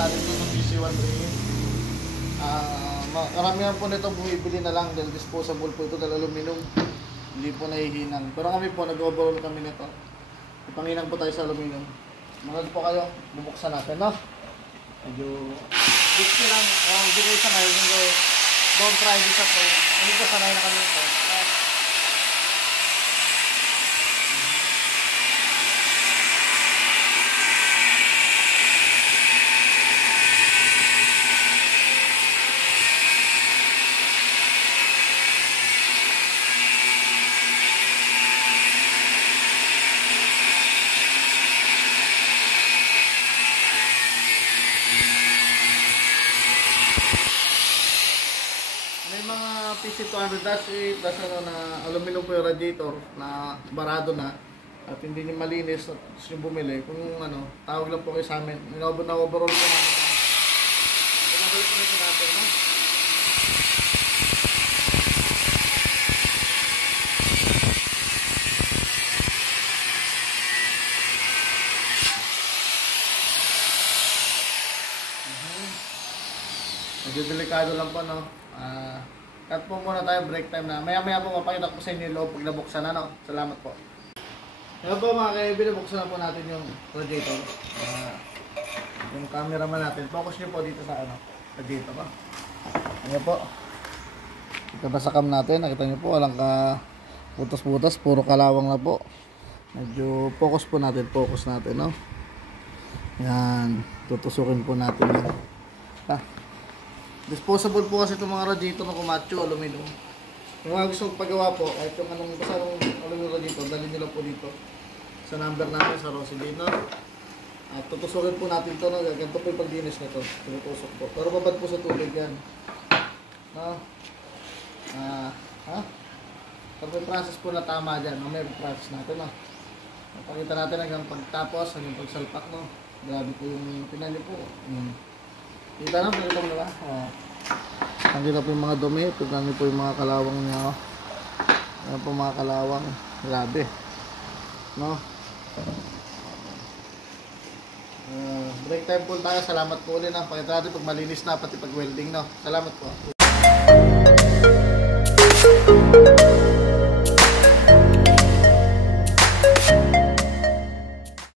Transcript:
natin ito ng BC1 rin. Karamihan po nito bumibili na lang dahil disposable po ito dahil aluminum. Hindi po nahihinang. Pero kami po, nag-overall kami nito. Ipanginang po tayo sa aluminum. Manood po kayo, bubuksan natin, no? Medyo gusto lang. Hindi kayo sanay. Don't try this at home. Hindi ko sanay na kami ito. May mga PC200 das ano na aluminum po yung radiator na barado na at hindi niyo malinis at gusto niyo bumili. Kung ano, tawag lang po kayo sa amin. Na-overall po namin. Pinabalik po nito natin, no? Medyo delikado lang po, no? Cut po muna tayo, break time na. Maya-maya po mapakita ko sa inyo yung loob pag nabuksan na, no? Salamat po. Ngayon po mga kaibigan, buksan na po natin yung radiator. Yung cameraman natin. Focus nyo po dito sa ano, radiator po. Ngayon po. Ito na sa cam natin. Nakita nyo po, walang ka putas-putas. Puro kalawang na po. Medyo focus po natin. Focus natin, no? Yan. Tutusukin po natin yan. Disposable po kasi itong mga radiator na Komatsu, aluminum. Yung mga gusto paggawa po, kahit yung anong basta ng aluminum radiator, dalhin nyo lang po dito sa number namin sa Rosilino. At tutusukin po natin ito, no? Ganito po yung pag-dinis nito. Tutusok po. Pero babad po sa tubig yan. No? Pero may process po na tama dyan. May process natin, no? Pakita natin hanggang pagtapos, hanggang pagsalpak, no? Grabe po yung pinan nyo po. Kita na, pakita mo na ba? Nandito po yung mga dumi. Tignan niyo po yung mga kalawang niya. Ayan po mga kalawang. Grabe. No? Break time po tayo. Salamat po ulit. Pakita natin pag malinis na, pati pag welding. No? Salamat po.